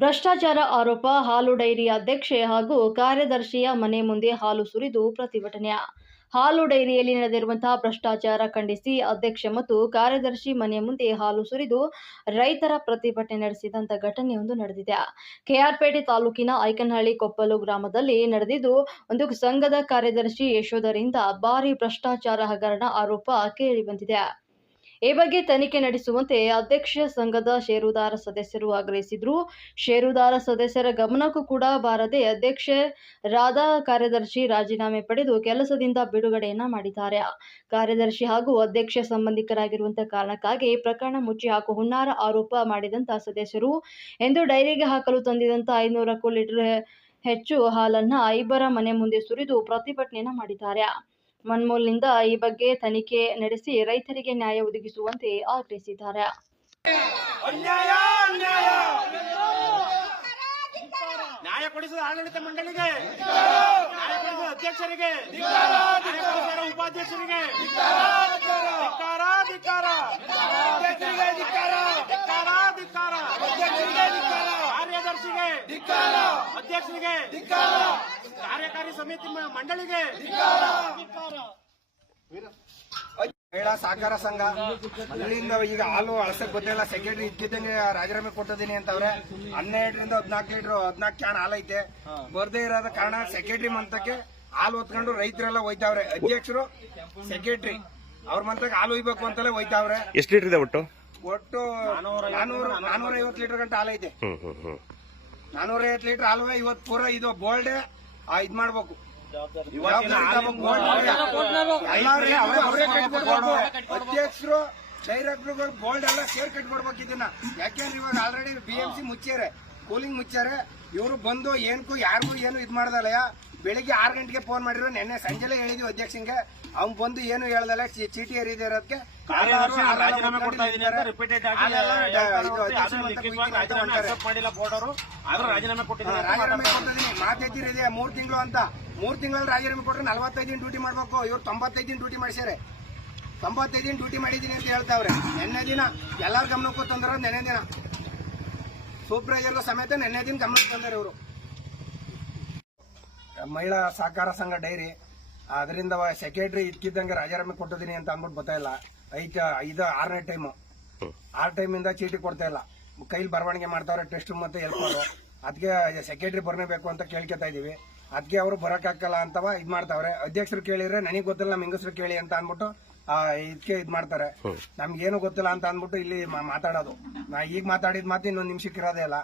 ಭ್ರಷ್ಟಾಚಾರ ಆರೋಪ. ಹಾಲು ಡೈರಿ ಅಧ್ಯಕ್ಷೆ ಹಾಗೂ ಕಾರ್ಯದರ್ಶಿಯ ಮನೆ ಮುಂದೆ ಹಾಲು ಸುರಿದು ಪ್ರತಿಭಟನೆ. ಹಾಲು ಡೈರಿಯಲ್ಲಿ ನಡೆದಿರುವಂತಹ ಭ್ರಷ್ಟಾಚಾರ ಖಂಡಿಸಿ ಅಧ್ಯಕ್ಷೆ ಮತ್ತು ಕಾರ್ಯದರ್ಶಿ ಮನೆ ಮುಂದೆ ಹಾಲು ಸುರಿದು ರೈತರ ಪ್ರತಿಭಟನೆ ನಡೆಸಿದಂತ ಘಟನೆಯೊಂದು ನಡೆದಿದೆ. ಕೆಆರ್ಪೇಟೆ ತಾಲೂಕಿನ ಐಕನಹಳ್ಳಿ ಕೊಪ್ಪಲು ಗ್ರಾಮದಲ್ಲಿ ನಡೆದಿದ್ದು, ಒಂದು ಸಂಘದ ಕಾರ್ಯದರ್ಶಿ ಯಶೋಧರಿಂದ ಭಾರಿ ಭ್ರಷ್ಟಾಚಾರ ಹಗರಣ ಆರೋಪ ಕೇಳಿಬಂದಿದೆ. ಈ ಬಗ್ಗೆ ತನಿಖೆ ನಡೆಸುವಂತೆ ಅಧ್ಯಕ್ಷ ಸಂಘದ ಷೇರುದಾರ ಸದಸ್ಯರು ಆಗ್ರಹಿಸಿದ್ರು. ಷೇರುದಾರ ಸದಸ್ಯರ ಗಮನಕ್ಕೂ ಕೂಡ ಬಾರದೆ ಅಧ್ಯಕ್ಷರಾದ ಕಾರ್ಯದರ್ಶಿ ರಾಜೀನಾಮೆ ಪಡೆದು ಕೆಲಸದಿಂದ ಬಿಡುಗಡೆಯನ್ನ ಮಾಡಿದ್ದಾರೆ. ಕಾರ್ಯದರ್ಶಿ ಹಾಗೂ ಅಧ್ಯಕ್ಷ ಸಂಬಂಧಿಕರಾಗಿರುವಂತಹ ಕಾರಣಕ್ಕಾಗಿ ಪ್ರಕರಣ ಮುಚ್ಚಿ ಹಾಕು ಹುನ್ನಾರ ಆರೋಪ ಮಾಡಿದಂತ ಸದಸ್ಯರು ಎಂದು ಡೈರಿಗೆ ಹಾಕಲು ತಂದಿದಂತ 500ಕ್ಕೂ ಲೀಟರ್ ಹೆಚ್ಚು ಹಾಲನ್ನ ಇಬ್ಬರ ಮನೆ ಮುಂದೆ ಸುರಿದು ಪ್ರತಿಭಟನೆಯನ್ನ ಮಾಡಿದ್ದಾರೆ. ಮನ್ಮೂಲ್ನಿಂದ ಈ ಬಗ್ಗೆ ತನಿಖೆ ನಡೆಸಿ ರೈತರಿಗೆ ನ್ಯಾಯ ಒದಗಿಸುವಂತೆ ಆಗ್ರಹಿಸಿದ್ದಾರೆ. ನ್ಯಾಯ ಕೊಡಿಸುವ ಆಡಳಿತ ಮಂಡಳಿಗೆ, ನ್ಯಾಯ ಕೊಡಿಸುವ ಅಧ್ಯಕ್ಷರಿಗೆ, ಉಪಾಧ್ಯಕ್ಷರಿಗೆ ಕಾರ್ಯದರ್ಶಿಗೆ, ಅಧ್ಯಕ್ಷರಿಗೆ, ಕಾರ್ಯಕಾರಿ ಸಮಿತಿ ಮಂಡಳಿಗೆ. ಮಹಿಳಾ ಸಹಕಾರ ಸಂಘ ಅಲ್ಲಿಂದ ಈಗ ಹಾಲು ಅಳಸಕ್ ಗೊತ್ತಿಲ್ಲ. ಸೆಕ್ರೆಟರಿ ಇದ್ಕಿದ್ದಂಗೆ ರಾಜೀನಾಮೆ ಕೊಟ್ಟಿದ್ದೀನಿ ಅಂತವ್ರೆ. 12ರಿಂದ 14 ಕ್ಯಾನ್ ಹಾಲೈತೆ. ಬರ್ದೇ ಇರೋದ ಕಾರಣ ಸೆಕ್ರೆಟರಿ ಮಂತಕ್ಕೆ ಹಾಲು ಹೊತ್ಕೊಂಡು ರೈತರೆಲ್ಲ ಹೋಯ್ತಾವ್ರೆ. ಅಧ್ಯಕ್ಷರು ಸೆಕ್ರೆಟರಿ ಅವ್ರ ಮಂತಕ್ಕೆ ಹಾಲು ಒಯ್ಬೇಕು ಅಂತಲೇ ಹೋಯ್ತಾವ್ರೆ. ಎಷ್ಟು ಲೀಟರ್ ಇದೆ ಒಟ್ಟು 450 ಲೀಟರ್ ಗಂಟೆ ಹಾಲೈತೆ. 450 ಲೀಟರ್ ಹಾಲು ಇವತ್ತು ಪೂರ ಇದು ಬೋಲ್ಡ್ ಇದ್ ಮಾಡ್ಬೇಕು. ಅಧ್ಯಕ್ಷರು ಡೈರೆಕ್ಟರ್ಗಳು ಬೋಲ್ಡ್ ಎಲ್ಲ ಸೇರ್ ಕಟ್ಕೊಡ್ಬೇಕು ಇದನ್ನ. ಯಾಕೆಂದ್ರೆ ಇವಾಗ ಆಲ್ರೆಡಿ BMC ಮುಚ್ಚಾರೆ, ಕೂಲಿಂಗ್ ಮುಚ್ಚಾರೆ. ಇವರು ಬಂದು ಏನಕ್ಕೂ ಯಾರಿಗೂ ಏನು ಇದ್ ಮಾಡ್ದಲ್ಲ. ಬೆಳಿಗ್ಗೆ 6 ಗಂಟೆಗೆ ಫೋನ್ ಮಾಡಿರೋ, ನೆನ್ನೆ ಸಂಜೆಲೆ ಹೇಳಿದ್ವಿ ಅಧ್ಯಕ್ಷಂಗೆ. ಅವ್ನ್ ಬಂದು ಏನು ಹೇಳ್ದಲ್ಲ, ಚೀಟಿ ಹರಿದಿರೋದಕ್ಕೆ ರಾಜೀನಾಮೆ ಕೊಡ್ತಾ ಇದ್ದೀನಿ ಅಂತ ರಿಪೀಟೆಡ್ ಆಗಿ ರಾಜೀನಾಮೆ ಕೊಟ್ಟಿದ್ದೀನಿ. ಮಾತೆತ್ತಿರಿದೆ 3 ತಿಂಗಳು ಅಂತ. 3 ತಿಂಗಳಲ್ಲಿ ರಾಜೀನಾಮೆ ಕೊಟ್ರೆ 45 ದಿನ ಡ್ಯೂಟಿ ಮಾಡ್ಬೇಕು. ಇವ್ರು 95 ದಿನ ಡ್ಯೂಟಿ ಮಾಡಿಸ್ಯಾರೆ. 95 ದಿನ ಡ್ಯೂಟಿ ಮಾಡಿದೀನಿ ಅಂತ ಹೇಳ್ತಾವ್ರೆ. ನೆನ್ನೆ ದಿನ ಎಲ್ಲಾರ ಗಮನಕ್ಕೂ ತಂದ್ರ. ನೆನ್ನೆ ದಿನ ಸೂಪರ್ವೈಸರ್ಗೂ ಸಮೇತ ನೆನ್ನೆ ದಿನ ಗಮನಕ್ಕೆ ತಂದಾರೆ ಇವರು. ಮಹಿಳಾ ಸಹಕಾರ ಸಂಘ ಡೈರಿ ಅದರಿಂದ ಸೆಕ್ರೆಟರಿ ಇದ್ಕಿದ್ದಂಗೆ ರಾಜೀನಾಮೆ ಕೊಟ್ಟಿದ್ದೀನಿ ಅಂತ ಅಂದ್ಬಿಟ್ಟು ಬರ್ತಾ ಇಲ್ಲ. ಇದು 6ನೇ ಟೈಮು. 6 ಟೈಮಿಂದ ಚೀಟಿ ಕೊಡ್ತಾ ಇಲ್ಲ. ಕೈಲಿ ಬರವಣಿಗೆ ಮಾಡ್ತಾವ್ರೆ, ಟೆಸ್ಟ್ ಮತ್ತೆ ಎಲ್ಕೊಂಡು. ಅದಕ್ಕೆ ಸೆಕ್ರೆಟರಿ ಬರಲೇಬೇಕು ಅಂತ ಕೇಳ್ಕೊತಾ ಇದೀವಿ. ಅದಕ್ಕೆ ಅವರು ಬರಕ್ಕಾಗಲ್ಲ ಅಂತವ ಇದ್ ಮಾಡ್ತಾವ್ರೆ. ಅಧ್ಯಕ್ಷರು ಕೇಳಿದ್ರೆ ನನಗೆ ಗೊತ್ತಿಲ್ಲ, ನಮ್ಮ ಹೆಂಗಸರು ಕೇಳಿ ಅಂತ ಅಂದ್ಬಿಟ್ಟು ಇದಕ್ಕೆ ಇದ್ ಮಾಡ್ತಾರೆ. ನಮ್ಗೇನು ಗೊತ್ತಿಲ್ಲ ಅಂತ ಅಂದ್ಬಿಟ್ಟು ಇಲ್ಲಿ ಮಾತಾಡೋದು. ನಾ ಈಗ ಮಾತಾಡಿದ ಮಾತು ಇನ್ನೊಂದು ನಿಮಿಷಕ್ಕೆ ಇರೋದೇ ಇಲ್ಲ.